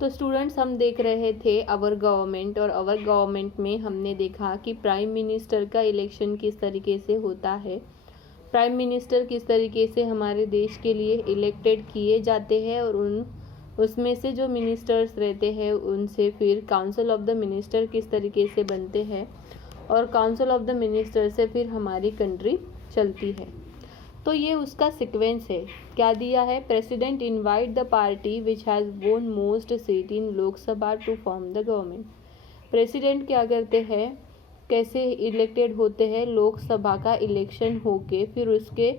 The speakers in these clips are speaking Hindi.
तो स्टूडेंट्स हम देख रहे थे अवर गवर्नमेंट, और अवर गवर्नमेंट में हमने देखा कि प्राइम मिनिस्टर का इलेक्शन किस तरीके से होता है। प्राइम मिनिस्टर किस तरीके से हमारे देश के लिए इलेक्टेड किए जाते हैं, और उसमें से जो मिनिस्टर्स रहते हैं उनसे फिर काउंसिल ऑफ द मिनिस्टर किस तरीके से बनते हैं, और काउंसिल ऑफ द मिनिस्टर से फिर हमारी कंट्री चलती है। तो ये उसका सीक्वेंस है। क्या दिया है? President invite the party which has won most seat in Lok Sabha to form the government. President क्या करते हैं, कैसे इलेक्टेड होते हैं? लोकसभा का इलेक्शन होके फिर उसके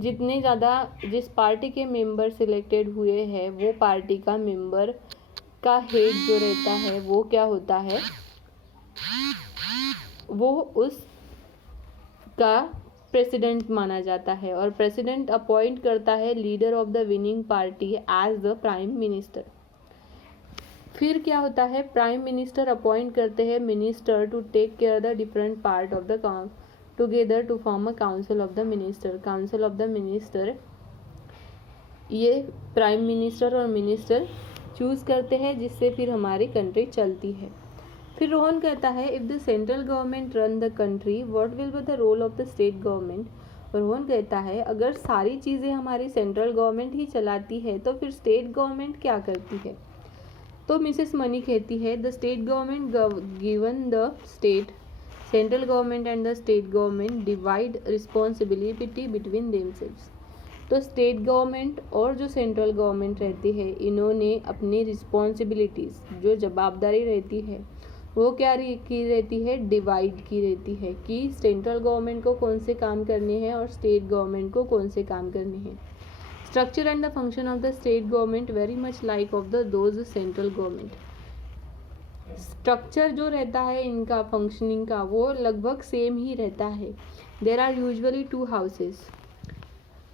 जितने ज़्यादा जिस पार्टी के मेंबर सिलेक्टेड हुए हैं वो पार्टी का मेंबर का हेड जो रहता है वो क्या होता है, वो उस का प्रेसिडेंट माना जाता है, और प्रेसिडेंट अपॉइंट करता है leader of the winning party as the prime minister. फिर क्या होता है, प्राइम मिनिस्टर अपॉइंट करते हैं minister to take care the different part of the together to form a council of the minister. Council of the minister ये प्राइम मिनिस्टर और मिनिस्टर चूज करते हैं, जिससे फिर हमारी कंट्री चलती है। फिर रोहन कहता है if the central government run the country what will be the role of the state government. Rohan कहता है अगर सारी चीज़ें हमारी सेंट्रल गवर्नमेंट ही चलाती है तो फिर स्टेट गवर्नमेंट क्या करती है। तो मिसेस मनी कहती है the state government given the state central government and the state government divide responsibility between themselves. तो स्टेट गवर्नमेंट और जो सेंट्रल गवर्नमेंट रहती है इन्होंने अपनी रिस्पॉन्सिबिलिटीज़ जो जवाबदारी रहती है वो क्या की रहती है, डिवाइड की रहती है कि सेंट्रल गवर्नमेंट को कौन से काम करने हैं और स्टेट गवर्नमेंट को कौन से काम करने हैं। Structure and the function of the state government very much like of the those central government. Structure जो रहता है इनका फंक्शनिंग का वो लगभग सेम ही रहता है। There are usually 2 houses.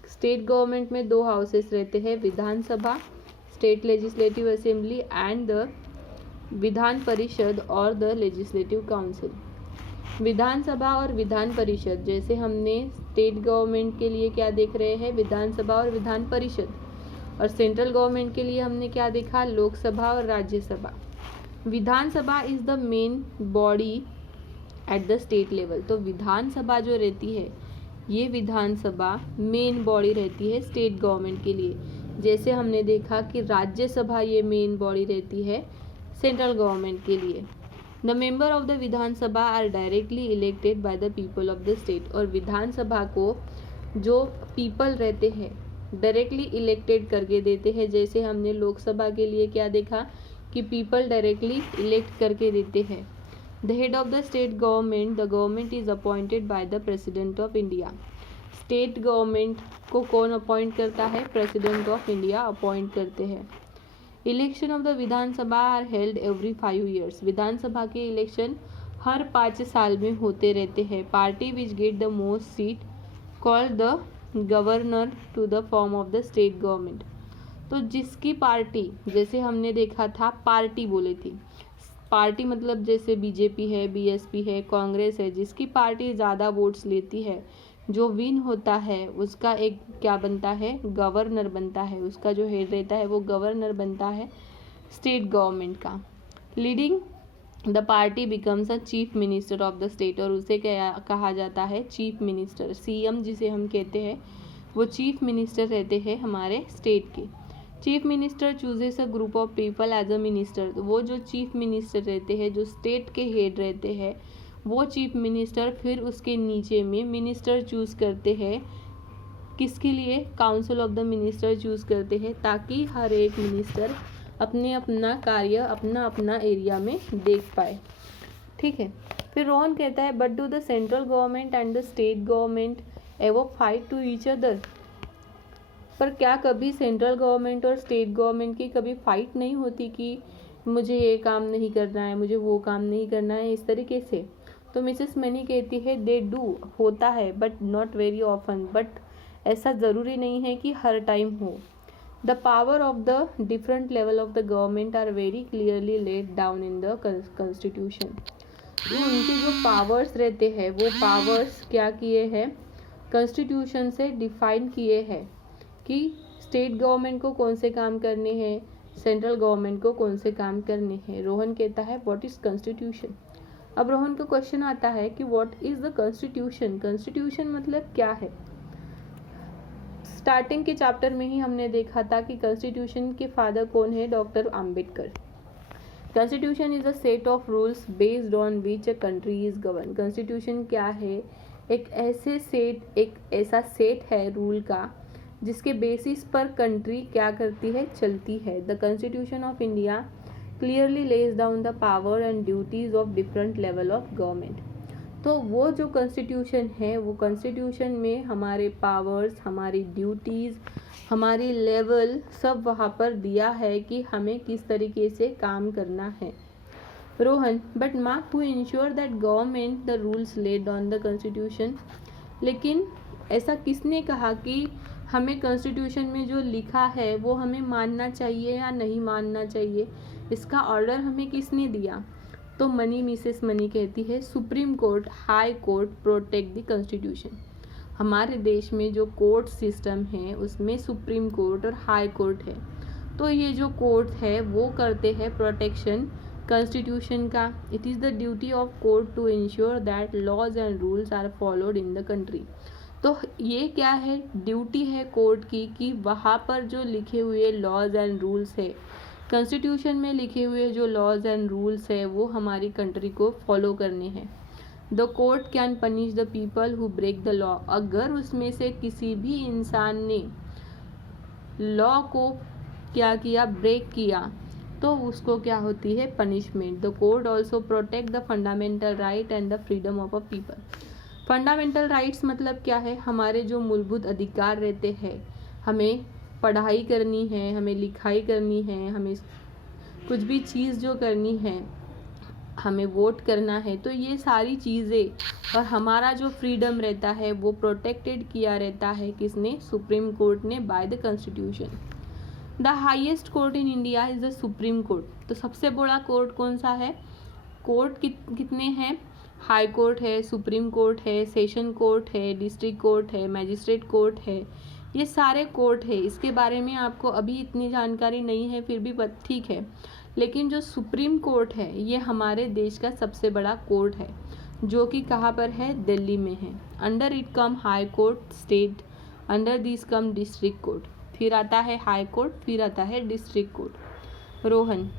State government में 2 हाउसेस रहते हैं, Vidhan Sabha state legislative assembly and the Vidhan Parishad और द लेजिस्लेटिव काउंसिल। विधानसभा और विधान परिषद, जैसे हमने स्टेट गवर्नमेंट के लिए क्या देख रहे हैं, विधानसभा और विधान परिषद, और सेंट्रल गवर्नमेंट के लिए हमने क्या देखा, लोकसभा और Rajya Sabha. Vidhan Sabha is the main body at the state level. तो विधानसभा जो रहती है ये विधानसभा मेन बॉडी रहती है स्टेट गवर्नमेंट के लिए, जैसे हमने देखा कि राज्यसभा ये मेन बॉडी रहती है सेंट्रल गवर्नमेंट के लिए। The member of the Vidhan Sabha are directly elected by the people of the state. और विधानसभा को जो पीपल रहते हैं डायरेक्टली इलेक्टेड करके देते हैं, जैसे हमने लोकसभा के लिए क्या देखा कि पीपल डायरेक्टली इलेक्ट करके देते हैं। The head of the state government, the government is appointed by the president of India. State government को कौन अपॉइंट करता है, प्रेसिडेंट ऑफ इंडिया अपॉइंट करते हैं। Election of the Vidhan Sabha are held every 5 years. Vidhan Sabha के इलेक्शन हर 5 साल में होते रहते हैं। Party which get the most seat called the governor to the form of the state government. तो जिसकी पार्टी, जैसे हमने देखा था पार्टी बोले थी, पार्टी मतलब जैसे बीजेपी है, बीएसपी है, कांग्रेस है, जिसकी पार्टी ज़्यादा वोट्स लेती है जो विन होता है उसका एक क्या बनता है, गवर्नर बनता है। उसका जो हेड रहता है वो गवर्नर बनता है स्टेट गवर्नमेंट का। Leading the party becomes a chief minister of the state. और उसे क्या कहा जाता है, चीफ मिनिस्टर। सीएम जिसे हम कहते हैं वो चीफ मिनिस्टर रहते हैं हमारे स्टेट के। Chief minister chooses a group of people as a minister. वो जो चीफ मिनिस्टर रहते हैं, जो स्टेट के हेड रहते हैं, वो चीफ मिनिस्टर फिर उसके नीचे में मिनिस्टर चूज़ करते हैं। किसके लिए, council of the minister choose करते हैं, ताकि हर एक मिनिस्टर अपने अपना कार्य अपना अपना एरिया में देख पाए। ठीक है। फिर रोहन कहता है but do the central government and the state government ever fight to each other. पर क्या कभी सेंट्रल गवर्नमेंट और स्टेट गवर्नमेंट की कभी फाइट नहीं होती कि मुझे ये काम नहीं करना है, मुझे वो काम नहीं करना है, इस तरीके से। तो मिसेस मनी कहती है दे डू, होता है but not very often. But ऐसा ज़रूरी नहीं है कि हर टाइम हो। The power of the different level of the government are very clearly laid down in the constitution. उनके जो पावर्स रहते हैं वो पावर्स क्या किए हैं, कॉन्स्टिट्यूशन से डिफाइन किए हैं कि स्टेट गवर्नमेंट को कौन से काम करने हैं, सेंट्रल गवर्नमेंट को कौन से काम करने हैं। रोहन कहता है व्हाट इज कॉन्स्टिट्यूशन। अब रोहन को क्वेश्चन आता है कि what is the constitution, constitution मतलब क्या है। स्टार्टिंग के चैप्टर में ही हमने देखा था कि कॉन्स्टिट्यूशन के फादर कौन है, doctor Ambedkar. Constitution is a set of rules based on which a country is govern. Constitution क्या है, एक ऐसा सेट है रूल का जिसके बेसिस पर कंट्री क्या करती है, चलती है। The constitution of India clearly lays down the power and duties of different level of government. तो वो जो कॉन्स्टिट्यूशन है, वो कॉन्स्टिट्यूशन में हमारे पावर्स, हमारी ड्यूटीज़, हमारी लेवल सब वहाँ पर दिया है कि हमें किस तरीके से काम करना है। रोहन बट माँ who ensure that government the rules laid on the constitution. लेकिन ऐसा किसने कहा कि हमें कॉन्स्टिट्यूशन में जो लिखा है वो हमें मानना चाहिए या नहीं मानना चाहिए, इसका ऑर्डर हमें किसने दिया। तो मनी, मिसेस मनी कहती है supreme court, high court protect the constitution. हमारे देश में जो कोर्ट सिस्टम है उसमें सुप्रीम कोर्ट और हाई कोर्ट है। तो ये जो कोर्ट है वो करते हैं प्रोटेक्शन कॉन्स्टिट्यूशन का। It is the duty of court to ensure that laws and rules are followed in the country. तो ये क्या है, ड्यूटी है कोर्ट की कि वहाँ पर जो लिखे हुए लॉज एंड रूल्स है, कॉन्स्टिट्यूशन में लिखे हुए जो लॉज एंड रूल्स है वो हमारी कंट्री को फॉलो करने हैं। The court can punish the people who break the law. अगर उसमें से किसी भी इंसान ने लॉ को क्या किया, ब्रेक किया, तो उसको क्या होती है, punishment. The court also protect the fundamental right and the freedom of a people. Fundamental rights मतलब क्या है, हमारे जो मूलभूत अधिकार रहते हैं, हमें पढ़ाई करनी है, हमें लिखाई करनी है, हमें कुछ भी चीज़ जो करनी है, हमें वोट करना है, तो ये सारी चीज़ें और हमारा जो फ्रीडम रहता है वो प्रोटेक्टेड किया रहता है किसने, सुप्रीम कोर्ट ने, by the constitution. The highest court in India is the supreme court. तो सबसे बड़ा कोर्ट कौन सा है, कोर्ट कितने हैं, हाई कोर्ट है, सुप्रीम कोर्ट है, सेशन कोर्ट है, डिस्ट्रिक्ट कोर्ट है, मैजिस्ट्रेट कोर्ट है, ये सारे कोर्ट है। इसके बारे में आपको अभी इतनी जानकारी नहीं है, फिर भी ठीक है। लेकिन जो सुप्रीम कोर्ट है ये हमारे देश का सबसे बड़ा कोर्ट है, जो कि कहाँ पर है, दिल्ली में है। Under it come high court state, under this come district court. फिर आता है हाई कोर्ट, फिर आता है district court. Rohan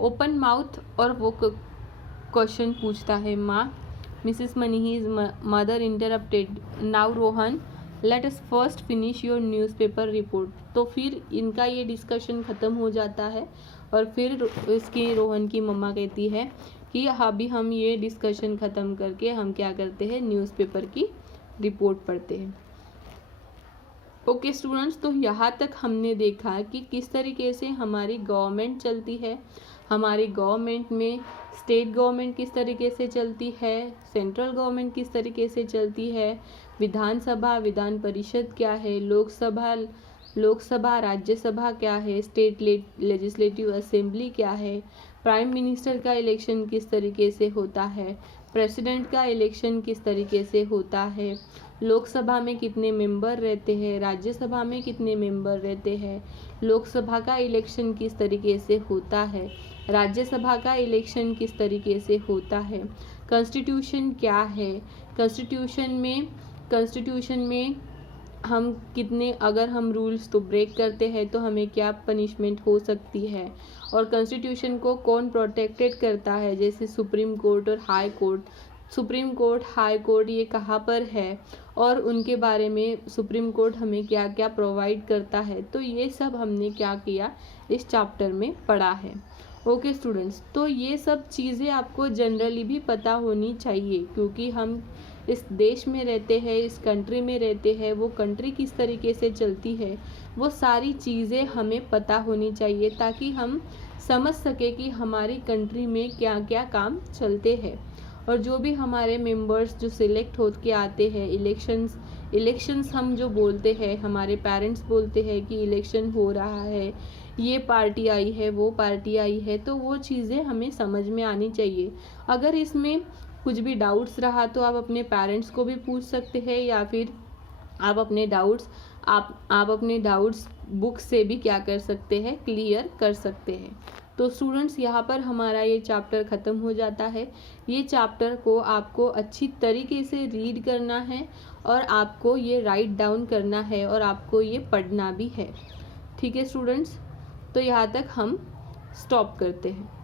open mouth और वो क्वेश्चन पूछता है माँ। Mrs money his mother interrupted, now Rohan let us first finish your newspaper report. तो फिर इनका ये डिस्कशन ख़त्म हो जाता है और फिर इसकी रोहन की मम्मा कहती है कि अभी हम ये डिस्कशन ख़त्म करके हम क्या करते हैं, न्यूज़पेपर की रिपोर्ट पढ़ते हैं। ओके स्टूडेंट्स, तो यहाँ तक हमने देखा कि किस तरीके से हमारी गवर्नमेंट चलती है, हमारी गवर्नमेंट में स्टेट गवर्नमेंट किस तरीके से चलती है, सेंट्रल गवर्नमेंट किस तरीके से चलती है, विधानसभा, विधान परिषद क्या है, लोकसभा राज्यसभा क्या है, स्टेट लेजिस्लेटिव असेंबली क्या है, प्राइम मिनिस्टर का इलेक्शन किस तरीके से होता है, प्रेसिडेंट का इलेक्शन किस तरीके से होता है, लोकसभा में कितने मेंबर रहते हैं, राज्यसभा में कितने मेंबर रहते हैं, लोकसभा का इलेक्शन किस तरीके से होता है, राज्यसभा का इलेक्शन किस तरीके से होता है, कॉन्स्टिट्यूशन क्या है, कॉन्स्टिट्यूशन में हम कितने, अगर हम रूल्स तो ब्रेक करते हैं तो हमें क्या पनिशमेंट हो सकती है, और कॉन्स्टिट्यूशन को कौन प्रोटेक्टेड करता है, जैसे सुप्रीम कोर्ट और high court. Supreme court, high court ये कहाँ पर है और उनके बारे में सुप्रीम कोर्ट हमें क्या क्या प्रोवाइड करता है, तो ये सब हमने क्या किया, इस चैप्टर में पढ़ा है। ओके स्टूडेंट्स, तो ये सब चीज़ें आपको जनरली भी पता होनी चाहिए, क्योंकि हम इस देश में रहते हैं, इस कंट्री में रहते हैं, वो कंट्री किस तरीके से चलती है वो सारी चीज़ें हमें पता होनी चाहिए, ताकि हम समझ सके कि हमारी कंट्री में क्या क्या काम चलते हैं। और जो भी हमारे मेंबर्स जो सिलेक्ट हो के आते हैं, इलेक्शंस हम जो बोलते हैं, हमारे पेरेंट्स बोलते हैं कि इलेक्शन हो रहा है, ये पार्टी आई है, वो पार्टी आई है, तो वो चीज़ें हमें समझ में आनी चाहिए। अगर इसमें कुछ भी डाउट्स रहा तो आप अपने पेरेंट्स को भी पूछ सकते हैं, या फिर आप अपने डाउट्स आप अपने डाउट्स बुक से भी क्या कर सकते हैं, क्लियर कर सकते हैं। तो स्टूडेंट्स यहाँ पर हमारा ये चैप्टर ख़त्म हो जाता है। ये चैप्टर को आपको अच्छी तरीके से रीड करना है और आपको ये राइट डाउन करना है और आपको ये पढ़ना भी है। ठीक है स्टूडेंट्स, तो यहाँ तक हम स्टॉप करते हैं।